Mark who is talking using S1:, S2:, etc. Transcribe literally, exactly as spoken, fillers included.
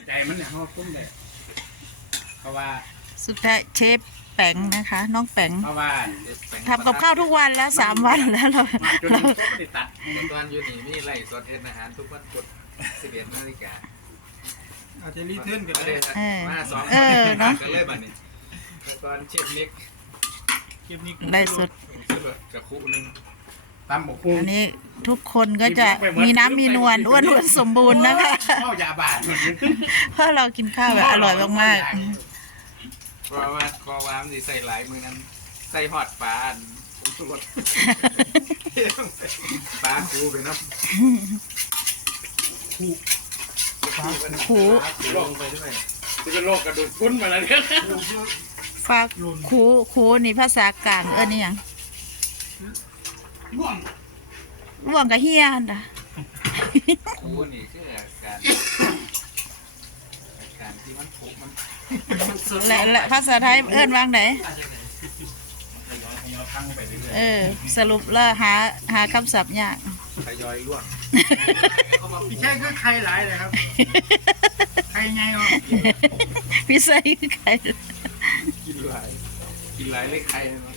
S1: ใจมันเนี่ยเขาคุ้มเลยเพราะว่า
S2: สุดท้ายเชฟแป๋งนะคะ น้องแป๋ง
S1: เพราะว่า
S2: ทำกับข้าวทุกวันแล้วสามวันแล้วเรา
S1: จน
S2: เรา
S1: ก็ไม่ได้ตัด
S3: ตอนอยู่นี่มีไล่สดเฮ็ดอาหารทุกวันพุธสิบเอ็ดนาฬิกา
S4: อาจจะรีเทิร์นกัน
S3: ก็
S4: เล
S3: ได้
S4: ย
S3: มาสอง
S2: เออเนาะ
S3: กันเลยบัดนี้แต่ก่อนเชฟนิก
S4: คลิปนี้
S2: ได้สด
S3: กับคู่นึง
S1: ตำบกกุ้ง
S2: อันนี้ทุกคนก็จะมีน้ำมีนวลอ้วนอ้วนสมบูรณ์นะคะ
S1: เข้ายาบาด
S2: เพราะเรากินข้าวแบบอร่อยมาก
S3: เพราะว่าคอวามสิใส่หลายมือนั้นใส่ฮอดปลาอันผมสุรสปลาคูไปเนาะ
S2: ๆขู
S3: ลงไปด้วย
S1: จะเป็นโรคกระดูกพุ้นมาแล้วเนี่ย
S2: ฝากขูขูนี่ภาษากลางเอิ้นนี่หยัง
S1: ง่วง
S2: ร่วงกับเฮียน่ะ
S3: คูนี่คืออาการอาการที่มันผุมัน
S2: และและภาษาไทยเอิ้นว่างไหนเออ สรุปแล้วหาหาคำศัพท์ยาก
S3: ทยอยล่วง
S4: พี่ใช่คือใครหลายเลยครับใครไงวะ
S2: พิเศษคือใคร
S3: กินหลายกินหลายเลขใครเนาะ